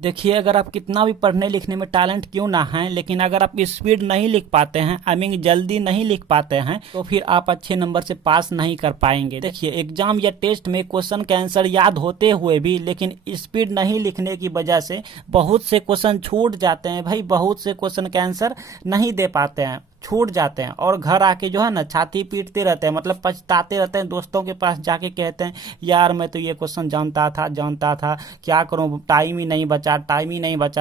देखिए, अगर आप कितना भी पढ़ने लिखने में टैलेंट क्यों ना है, लेकिन अगर आप स्पीड नहीं लिख पाते हैं, आई मीन जल्दी नहीं लिख पाते हैं, तो फिर आप अच्छे नंबर से पास नहीं कर पाएंगे। देखिए, एग्जाम या टेस्ट में क्वेश्चन का आंसर याद होते हुए भी लेकिन स्पीड नहीं लिखने की वजह से बहुत से क्वेश्चन छूट जाते हैं भाई। बहुत से क्वेश्चन का आंसर नहीं दे पाते हैं, छूट जाते हैं, और घर आके जो है ना छाती पीटते रहते हैं, मतलब पछताते रहते हैं। दोस्तों के पास जाके कहते हैं, यार मैं तो ये क्वेश्चन जानता था, क्या करूं, टाइम ही नहीं बचा।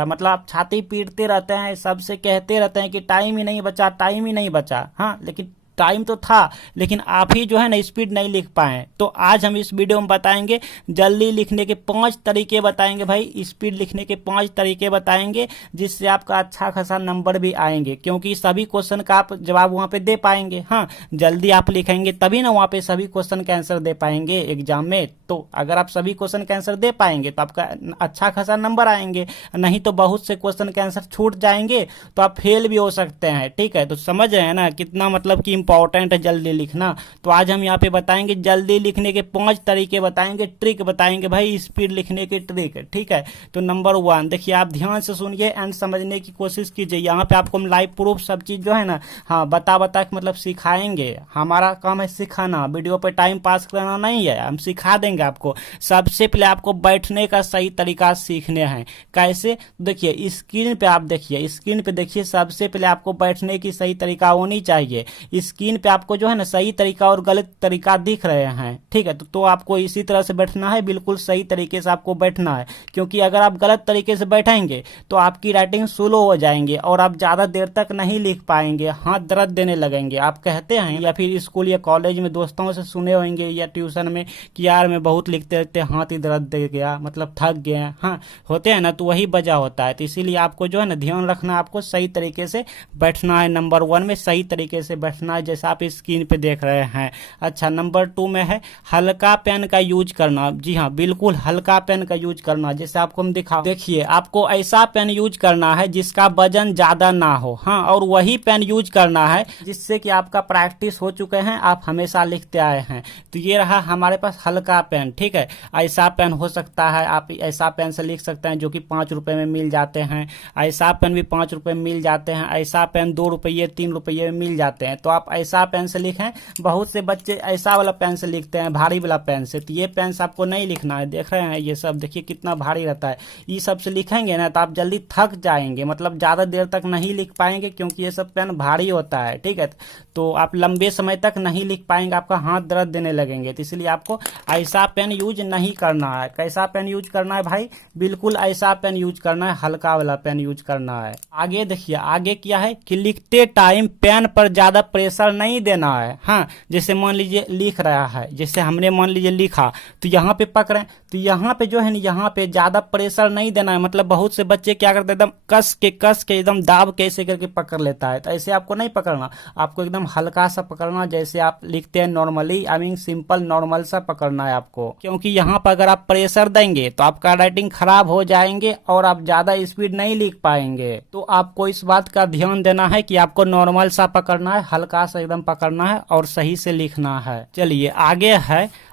मतलब आप छाती पीटते रहते हैं, सबसे कहते रहते हैं कि टाइम ही नहीं बचा। हाँ, लेकिन टाइम तो था, लेकिन आप ही जो है ना स्पीड नहीं लिख पाए। तो आज हम इस वीडियो में बताएंगे जल्दी लिखने के 5 तरीके बताएंगे भाई, स्पीड लिखने के 5 तरीके बताएंगे, जिससे आपका अच्छा खासा नंबर भी आएंगे, क्योंकि सभी क्वेश्चन का आप जवाब वहां पे दे पाएंगे। हाँ, जल्दी आप लिखेंगे तभी ना वहां पे सभी क्वेश्चन का आंसर दे पाएंगे एग्जाम में। तो अगर आप सभी क्वेश्चन का आंसर दे पाएंगे तो आपका अच्छा खासा नंबर आएंगे, नहीं तो बहुत से क्वेश्चन के आंसर छूट जाएंगे तो आप फेल भी हो सकते हैं। ठीक है, तो समझ रहे हैं ना कितना मतलब कि इंपॉर्टेंट है जल्दी लिखना। तो आज हम यहाँ पे बताएंगे जल्दी लिखने के 5 तरीके बताएंगे, ट्रिक बताएंगे भाई, स्पीड लिखने की ट्रिक। ठीक है, तो नंबर 1 देखिए, आप ध्यान से सुनिए एंड समझने की कोशिश कीजिए। यहाँ पे आपको हम लाइव प्रूफ सब चीज जो है ना, हाँ बता के मतलब सिखाएंगे। हमारा काम है सिखाना, वीडियो पे टाइम पास करना नहीं है, हम सिखा देंगे आपको। सबसे पहले आपको बैठने का सही तरीका सीखने हैं। कैसे? देखिए स्क्रीन पे देखिए, सबसे पहले आपको बैठने की सही तरीका होनी चाहिए। स्क्रीन पे आपको जो है ना सही तरीका और गलत तरीका दिख रहे हैं। ठीक है, तो आपको इसी तरह से बैठना है, बिल्कुल सही तरीके से आपको बैठना है, क्योंकि अगर आप गलत तरीके से बैठेंगे तो आपकी राइटिंग स्लो हो जाएंगे और आप ज्यादा देर तक नहीं लिख पाएंगे, हाथ दर्द देने लगेंगे। आप कहते हैं या फिर स्कूल या कॉलेज में दोस्तों से सुने होंगे या ट्यूशन में कि यार मैं बहुत लिखते रहते हाथ ही दर्द दे गया, मतलब थक गए। हाँ, होते हैं ना, तो वही वजह होता है। तो इसीलिए आपको जो है ना ध्यान रखना, आपको सही तरीके से बैठना है। नंबर 1 में सही तरीके से बैठना है, जैसा आप स्क्रीन पे देख रहे हैं। अच्छा, नंबर 2 में है हल्का पेन का यूज करना। जी हाँ, बिल्कुल हल्का पेन का यूज करना, जैसे आपको हम दिखा। देखिए, आपको ऐसा पेन यूज करना है जिसका वजन ज्यादा ना हो। हाँ, और वही पेन यूज करना है जिससे कि आपका प्रैक्टिस हो चुके हैं, आप हमेशा लिखते आए हैं। तो ये रहा हमारे पास हल्का पेन। ठीक है, ऐसा पेन हो सकता है, आप ऐसा पेन से लिख सकते हैं जो कि 5 रुपए में मिल जाते हैं। ऐसा पेन भी 5 रुपए में मिल जाते हैं। ऐसा पेन 2 रुपये 3 रुपये में मिल जाते हैं। तो आप ऐसा पेन से लिखें। बहुत से बच्चे ऐसा वाला पेन से लिखते हैं, भारी वाला पेन से। तो ये पेन से आपको नहीं लिखना है। देख रहे हैं ये सब, देखिए कितना भारी रहता है। ये सब से लिखेंगे ना तो आप जल्दी थक जाएंगे, मतलब ज्यादा देर तक नहीं लिख पाएंगे, क्योंकि ये सब पेन भारी होता है। ठीक है, तो आप लंबे समय तक नहीं लिख पाएंगे, आपका हाथ दर्द देने लगेंगे। तो इसलिए आपको ऐसा पेन यूज नहीं करना है। कैसा पेन यूज करना है भाई? बिल्कुल ऐसा पेन यूज करना है, हल्का वाला पेन यूज करना है। आगे देखिए, आगे क्या है कि लिखते टाइम पेन पर ज्यादा प्रेशर नहीं देना है। हाँ, जैसे मान लीजिए लिख रहा है, जैसे हमने मान लीजिए लिखा, तो यहाँ पे पकड़े, तो यहाँ पे जो है ना, यहाँ पे ज्यादा प्रेशर नहीं देना है। मतलब बहुत से बच्चे क्या करते हैं, एकदम कस के एकदम दाब के ऐसे करके पकड़ लेता है। तो ऐसे आपको नहीं पकड़ना, आपको एकदम हल्का सा पकड़ना, जैसे आप लिखते हैं normally, I mean simple normal सा पकड़ना है आपको। क्योंकि यहाँ पर अगर आप प्रेशर देंगे तो आपका राइटिंग खराब हो जाएंगे और आप ज्यादा स्पीड नहीं लिख पाएंगे। तो आपको इस बात का ध्यान देना है कि आपको नॉर्मल सा पकड़ना है, हल्का सा एकदम पकड़ना है और सही से लिखना है। चलिए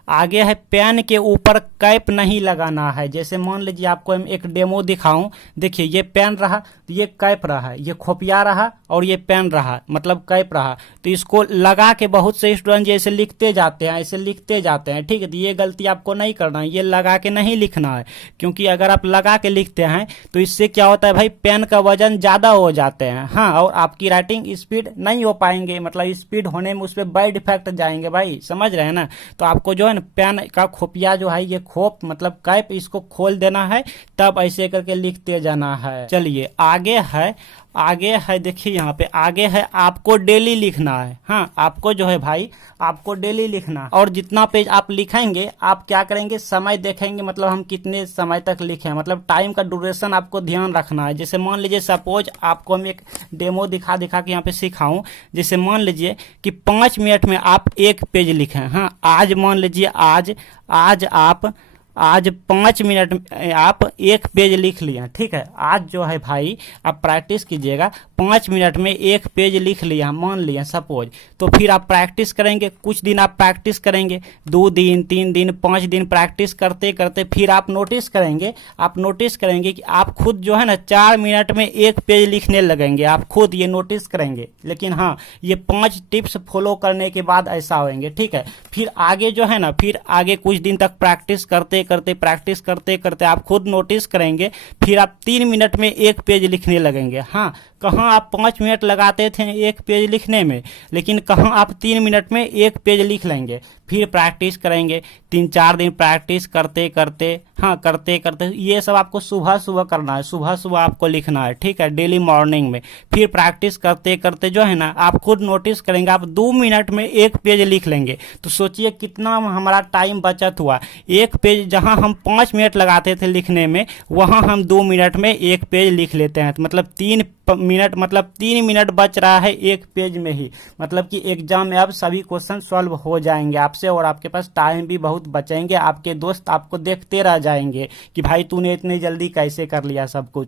आगे है पेन के ऊपर कैप नहीं लगाना है। जैसे मान लीजिए आपको हम एक डेमो दिखाऊं, देखिए ये पेन रहा, ये कैप रहा, ये खोपिया रहा और ये पेन रहा, मतलब कैप रहा। तो इसको लगा के बहुत से स्टूडेंट जैसे लिखते जाते हैं, ऐसे लिखते जाते हैं। ठीक है, तो ये गलती आपको नहीं करना है, ये लगा के नहीं लिखना है, क्योंकि अगर आप लगा के लिखते हैं तो इससे क्या होता है भाई, पेन का वजन ज्यादा हो जाते हैं। हाँ, और आपकी राइटिंग स्पीड नहीं हो पाएंगे, मतलब स्पीड होने में उस पर बैड इफेक्ट जाएंगे भाई, समझ रहे हैं ना। तो आपको जो है ना पेन का खोपिया जो है, ये खोप मतलब कैप, इसको खोल देना है, तब ऐसे करके लिखते जाना है। चलिए आगे है देखिए, यहाँ पे आगे है आपको डेली लिखना है। हाँ, आपको जो है भाई, आपको डेली लिखना है। और जितना पेज आप लिखेंगे, आप क्या करेंगे, समय देखेंगे, मतलब हम कितने समय तक लिखे, मतलब टाइम का ड्यूरेशन आपको ध्यान रखना है। जैसे मान लीजिए सपोज आपको हम एक डेमो दिखा के यहाँ पे सिखाऊं। जैसे मान लीजिए कि 5 मिनट में आप 1 पेज लिखें। हाँ, आज मान लीजिए आज आप आज 5 मिनट में आप एक पेज लिख लिया, ठीक है। आज जो है भाई आप प्रैक्टिस कीजिएगा, 5 मिनट में एक पेज लिख लिया मान लिया सपोज, तो फिर आप प्रैक्टिस करेंगे, कुछ दिन आप प्रैक्टिस करेंगे, 2 दिन 3 दिन 5 दिन प्रैक्टिस करते करते फिर आप नोटिस करेंगे कि आप खुद जो है ना 4 मिनट में एक पेज लिखने लगेंगे, आप खुद ये नोटिस करेंगे। लेकिन हाँ, ये 5 टिप्स फॉलो करने के बाद ऐसा होंगे, ठीक है। फिर आगे जो है ना, फिर आगे कुछ दिन तक प्रैक्टिस करते करते आप खुद नोटिस करेंगे, फिर आप 3 मिनट में एक पेज लिखने लगेंगे। हाँ, कहाँ आप 5 मिनट लगाते थे एक पेज लिखने में, लेकिन कहाँ आप 3 मिनट में एक पेज लिख लेंगे। फिर प्रैक्टिस करेंगे, 3-4 दिन प्रैक्टिस करते करते ये सब आपको सुबह सुबह करना है, सुबह सुबह आपको लिखना है, ठीक है, डेली मॉर्निंग में। फिर प्रैक्टिस करते करते जो है ना, आप खुद नोटिस करेंगे आप 2 मिनट में एक पेज लिख लेंगे। तो सोचिए कितना हमारा टाइम बचत हुआ। एक पेज जहां हम 5 मिनट लगाते थे लिखने में, वहां हम 2 मिनट में एक पेज लिख लेते हैं। तो मतलब 3 मिनट बच रहा है एक पेज में ही। मतलब कि एग्जाम में अब सभी क्वेश्चन सॉल्व हो जाएंगे आपसे, और आपके पास टाइम भी बहुत बचेंगे। आपके दोस्त आपको देखते रह जाएंगे कि भाई तूने इतनी जल्दी कैसे कर लिया सब कुछ।